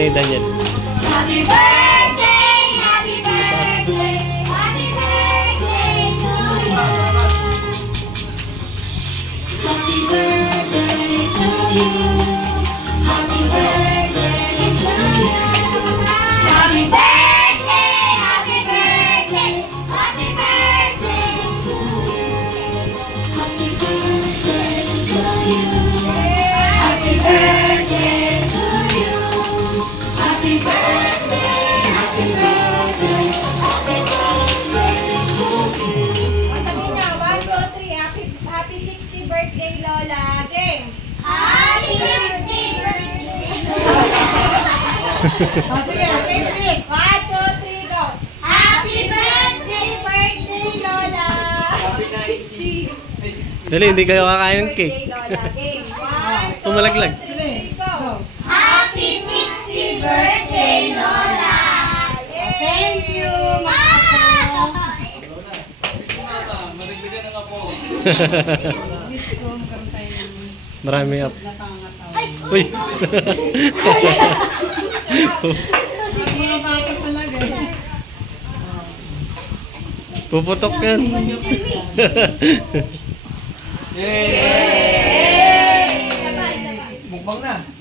na yung Daniel. Happy birthday, happy birthday, happy birthday to you. Happy birthday to you. Happy birthday to you. Happy birthday, happy birthday, happy birthday to you. Happy birthday to you. Happy birthday to you. Happy birthday, happy birthday, happy birthday to you. Sabi niya, 1, 2, 3, happy 60th birthday, Lola. Game. Happy 60th birthday. Sige, game. 1, 2, 3, go. Happy birthday, Birthday, Lola. Dali, hindi kayo kakain ng cake. Birthday, Lola. Game. 1, 2, Pumalaglag. 3, go. happy 60th birthday, Lola. Thank you. Marami up. Uy! Puputok yan. Mukbang na.